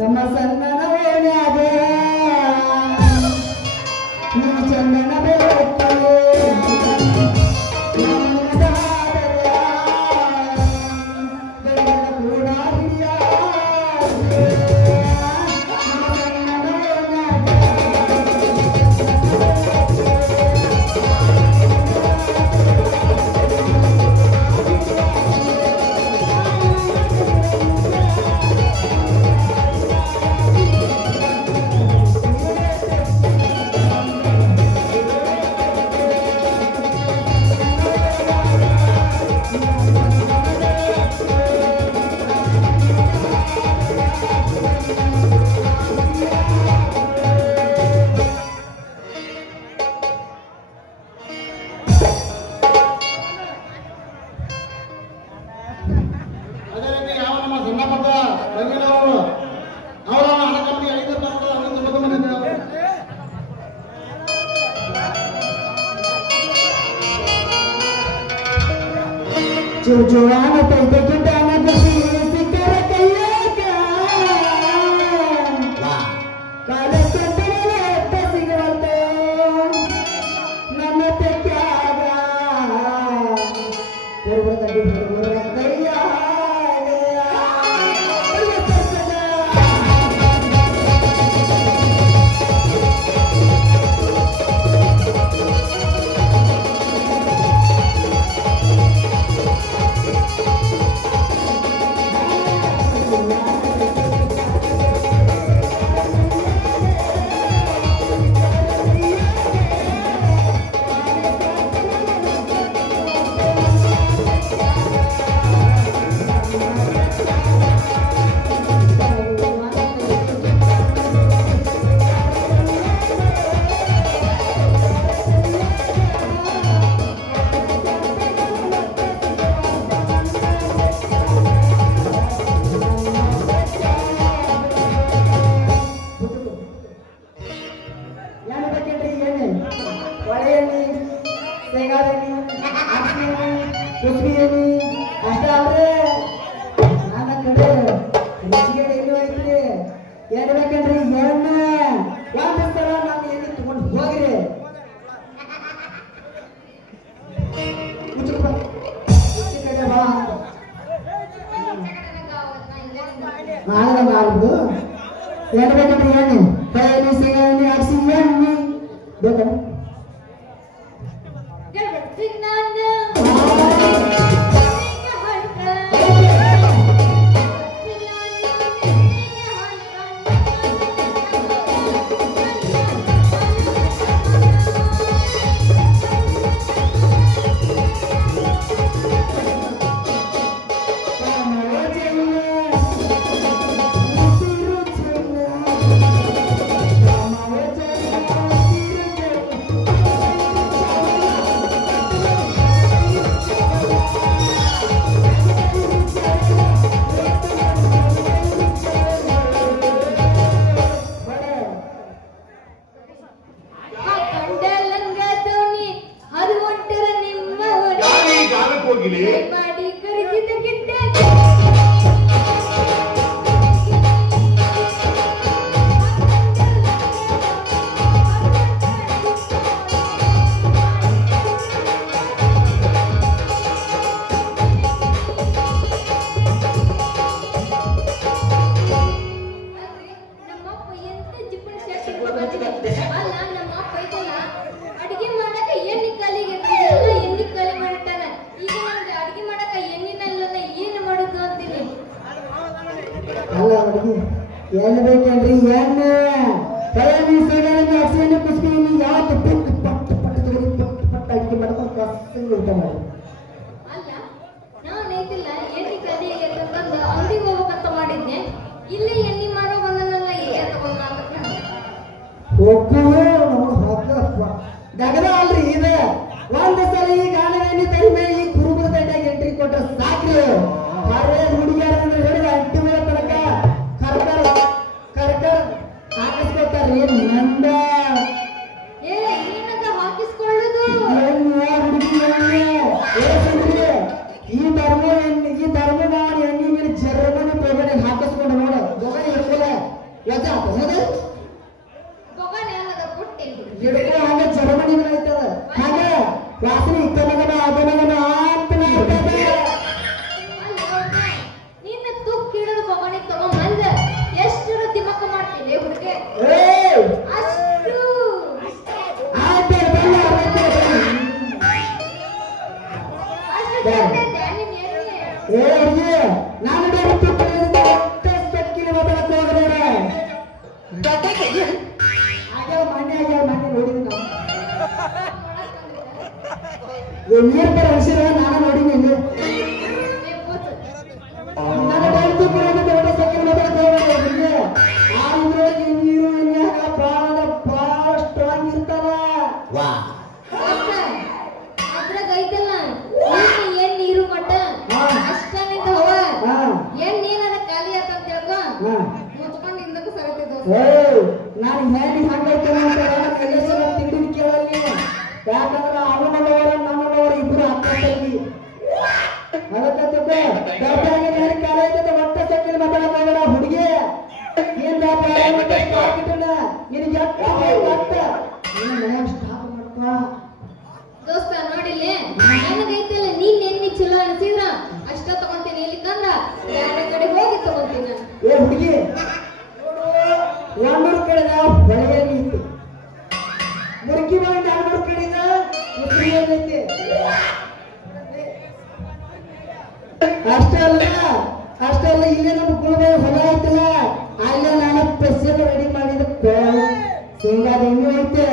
ನಮ್ಮ ಸಣ್ಣನ ಓಣ್ಯಾಗ ನಿಮ್ಮ ಚಂದನ ಬೆಳಕು Jojoana tente kita nak sekarang kaya kalau kita tersinggah nama terjaga perbuatan kaya ಈ ಧರ್ಮ ಮಾಡಿ ಎಣ್ಣೆ ಮೇಲೆ ಜರ್ಮನಿ ಪೇಮೆಂಟ್ ಹಾಕಿಸ್ಕೊಂಡು ನೋಡು ಮಜಾ ಆತ ಹೇಳ ಬೊಗಣೆ ಅನ್ನದ ಪುಟ್ಟಿ ಗಿಡಕ್ಕೆ ಹಾಗೆ ಜರಮಣಿಗಳು ಐತದ ಹಾಗೆ ವಾಸನೆ ಇಕ್ಕನಗನ ಅದನಗನ ಅಂತನ ಇರ್ತದ ನಿನ್ನ ತುಕ್ಕಿಡದ ಬೊಗಣೆ ತಗೊಂಬಂದ ಎಷ್ಟು ದಿಮಕ್ಕ ಮಾಡ್ತೀನಿ ಹುಡುಗೆ ಅಷ್ಟು ಆಯ್ತು ಬಲ್ಲ ನಾನು ತಕ್ಕಿನ ಮಾತಾಡಕ್ಕೆ ಹೋಗ್ರೆ ಆಗ್ಯಾವ ಮಣ್ಣೆ ನೋಡಿದ್ವಿ ನಾವು ನೀರ್ ಬರ ಹಸಿರ ನಾನು ನೋಡಿನಿ ಇಲ್ಲಿ ನಾನು ಸಕ್ಕಿನ ಮಾತಾಡಕ್ಕೆ ಹೋಗ್ರೆ ಆದ್ರೊಳಗೆ ನೀರು ಎಣ್ಣೆಯಾಗ ಬಹಳ ಸ್ಟ್ರಾಂಗ್ ಇರ್ತಾವ ಅದ್ರಾಗ ಐತಲ್ಲ ಏನ್ ನೀರು ಮಟ್ಟ ಅಷ್ಟನಿಂದ ಹೋಗ ಏನ್ ನೀನದ ಖಾಲಿ ಆತಂತ ಹೇಳ್ಕೊ ಮುಚ್ಕೊಂಡು ಹಿಂದಕ್ಕೆ ಸರಿತಿದ್ದ ನಾನು ಹೇಳಿ ಹಂಗೈತೇನೆ ಅಂತ ಕೈಯಸರ ತಿಂಡಿ ಕೇಳಲ್ಲಿ ಯಾಕಂದ್ರೆ ಅವನವರ ನನ್ನವರ ಇಬ್ರು ಅಕ್ಕಿ ಅದಕ್ಕೆ ಹೇಳಿ ಕಾಲ ಐತೆ ಒಟ್ಟ ಸಕ್ಕಿನ ಮಾತಾಡೋಣ ಹುಡುಗಿ ಏನ್ ನಿನಗೆ ಎಟ್ಟ ನೀನು ಮನ್ಯಾಗ ಸ್ಟಾಪ್ ಮಾಡ್ಕೊ ದೋಸ್ತ ನೋಡಿಲ್ಲಿ ನನಗೈತಲ್ಲ ನೀನ್ ಎಣ್ಣಿ ಚಲೋ ಅನ್ಸಿದ್ರ ಅಷ್ಟ ತಗೊಂತೀನಿ ಇಲ್ಲಿ ತಂದ ಬೇರೆ ಕಡೆ ಹೋಗಿ ತಗೊಂತೀನಿ ನಾನು ಏ ಹುಡುಗಿ ಎರಡ್ನೂರು ಕಡೆದ ಬೆಳಗ್ಗೆ ನಿಂತು ಮುರುಕಿ ಮಾಡಿ 400 ಕಡೆದ ಐತಿ ಅಷ್ಟೇ ಅಲ್ಲ ಇಲ್ಲೇ ನಮ್ಮ ಕುಲದ ಹೊಲ ಐತಲ್ಲ ಅಲ್ಲೇ ನಾನು ಸ್ಪೆಷಲ್ ರೆಡಿ ಮಾಡಿದ ಶೇಂಗಾದ ಎಣ್ಣೆ ಐತೆ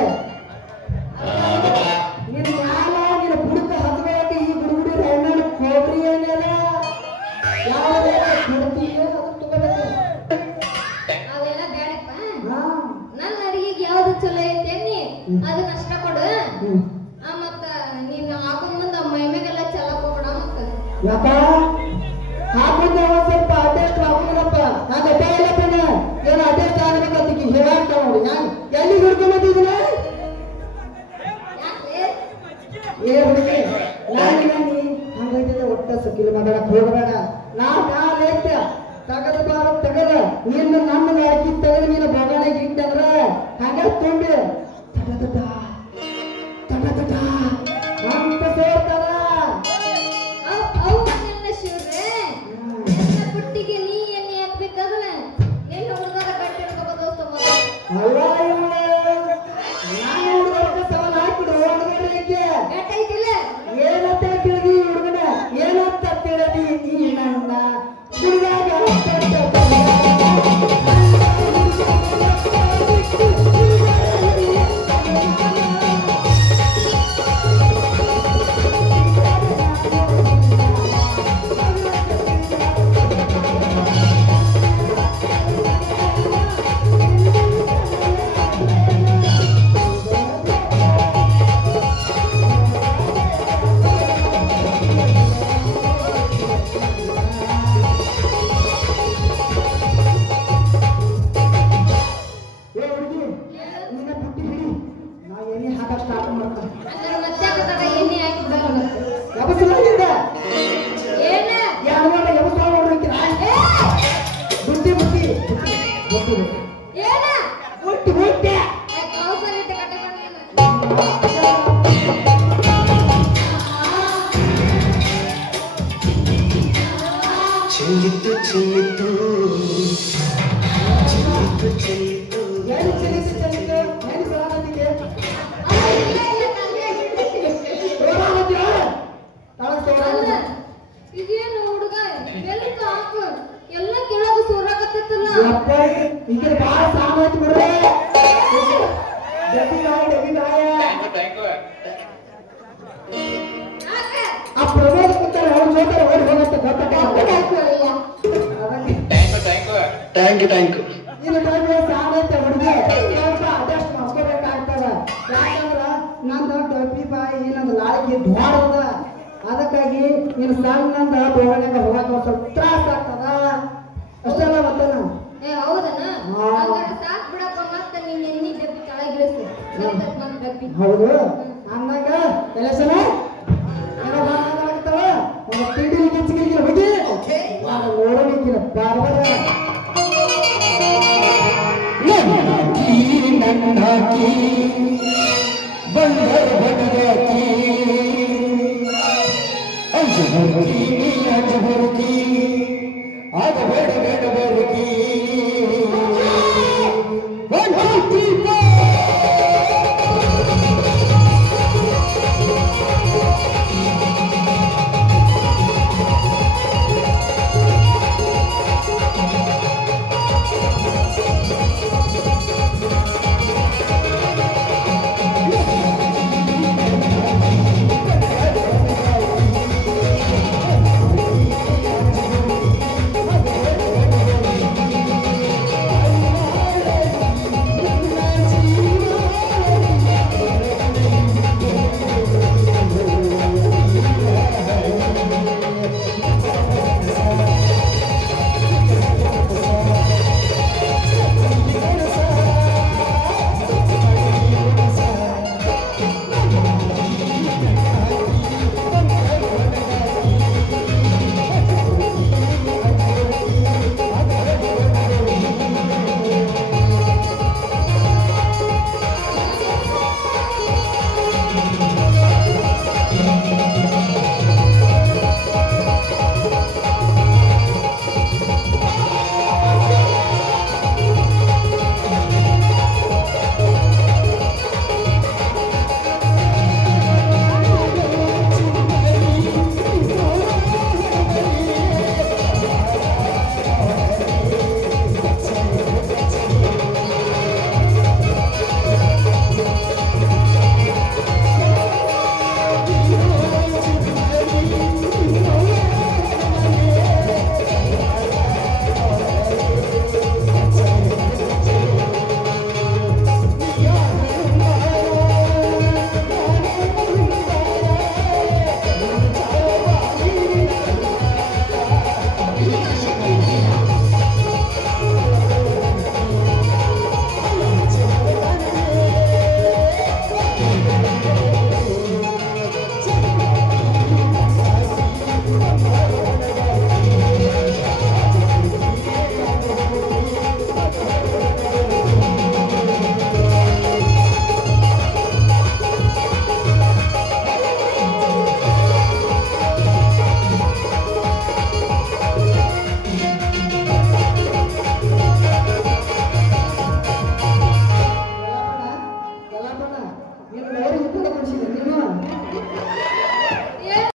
ನಿನ್ನ ಮ್ಯಾಲ ನಿನ್ನ ಬುಡಕ ಹತ್ಬೇಕು ಈ ಬುಡುಗುಡಿ ಹೆಣ್ಣು ಕೊಬ್ಬರಿ ಎಣ್ಣೆದ ಯಾವ್ದು ಕೊಡ್ತೀಯೋ ಅದು ತಗೋಬೇಕು ಅವೆಲ್ಲ ಬೇಡಪ್ಪ ನನ್ನ ಅಡಿಗೆಗೆ ಯಾವ್ದು ಚಲೋ ಐತೆ ಎಣ್ಣಿ ಅದನ್ನ ಅಷ್ಟ ಕೊಡು ಮತ್ತ ನೀನ್ ಹಾಕೊಂಡ್ ಮುಂದ ಮೈಮೆಗೆಲ್ಲ ಚಲಕ್ ಹೋಗ್ಬಿಡ ಮತ್ತ ಯಾಕ ಹಾಕೊಂಡ ಸ್ವಲ್ಪ ಅಡ್ಜಸ್ಟ್ ಹಾಕೋಣಪ್ಪ ನಾನು ಇಲ್ಲಪ್ಪನ ಏನು ಅಡ್ಜಸ್ಟ್ ಆಗ್ಬೇಕಂತ ಹೇಳಾಕ ನೋಡಿ ನಾನು ಎಲ್ಲಿ ಹಿಡ್ಕೊಂಬಂದಿದ್ದೀನ ಏ ಹುಡುಗಿ ನಾನು ಹಂಗೈತೆ ಒಟ್ಟ ಸಕ್ಕಿಲಿ ಮಾತಾಡಕ್ ಹೋಗಬೇಡ ನಾಳೆ ತಗದ ಬಾರ ತಗದ ನೀನು ನನ್ನ ಹಾಕಿ ತಗದ ನೀನು ಬೊಗಣೆಗೆ ಇಟ್ಟಂದ್ರ ಹಂಗ ತುಂಬಿ ತಗದ ಅಂತ ಸೇರ್ತಾರ ಪುಟ್ಟಿಗೆ ನೀ ಎಣ್ಣೆ ಹಾಕ್ಬೇಕಾದ್ರೆ ನಿನ್ನ ಹುಡುಗರ ಗಟ್ಟಿ ಇರ್ಬೇಕು ದೋಸ್ತ ನಾನು ಹುಡುಗರ ಸವಾಲ ಹಾಕಿದ್ರು ಹುಡುಗರಿಗೆ ಗಟ್ಟೈತಿಲ್ಲ ಏನಂತ ತಿಳಿದಿ ಹುಡುಗನ ಏನಂತ ತಿಳಿದಿ ನೀ ನನ್ನ ಹುಡುಗಾಗ ಇದೇನು ಹುಡುಗ ಎಲ್ಲ ಕೇಳೋದು ಸೂರಾಗತ್ತಿತ್ತಲ್ಲ ಈಗ ಬಾಳ ಸಾಮಾನ್ಯ ಬಿಡ್ರೆ ಡಬ್ಬಿ ನಾಯ ಆ ಪ್ರಮೋದ್ ಕೂತಾರೆ ಅವ್ರ ಜೊತೆ ಓಡಿ ಹೋಗುತ್ತೆ ಥ್ಯಾಂಕ್ ಯು ಇನ್ನು ಟೈಮ್ ಸಾಮೈತೆ ಹುಡುಗಿ ಸ್ವಲ್ಪ ಅದಷ್ಟು ಮಾಡ್ಕೋಬೇಕಾಗ್ತದ ಯಾಕಂದ್ರ ನಂದು ಡಬ್ಬಿ ಬಾಯಿ ಏನಂದ ಲಾಳಿಗೆ ದ್ವಾರದ ಅದಕ್ಕಾಗಿ ನೀನು ಸಣ್ಣಂದ ಬೋಗಣೆಗ ಹೋಗಕ್ಕೆ ಸ್ವಲ್ಪ ತ್ರಾಸ ಆಗ್ತದ ಅಷ್ಟೆಲ್ಲ ಮತ್ತೇನ ಹೌದನ ಸಾಕ್ ಬಿಡಪ್ಪ ಮತ್ತೆ ನೀನ್ ಎಣ್ಣಿ ಡಬ್ಬಿ ಕೆಳಗಿಳಿಸು ಡಬ್ಬಿ ಹೌದು ಅಂದಾಗ ಕೆಲಸನ ಏನೋ ಮಾತಾಡ್ತಾವ ಒಂದು ತಿಂಡಿ ಕಿಚ್ಚಿಗೆ ಹೋಗಿ ನಾನು ಓಡೋಣಿಕ್ಕಿನ ಬಾರ್ಬರ ಮಣ್ಣಾಕಿ ಬಂದರ ಬಡದಾಕಿ ಅಂಜು ಬರುಕಿ ನೀ ಅಂಜು ಬರುಕಿ ಆಗ ಬೇಡ ಬೇಡ ಬರುಕಿ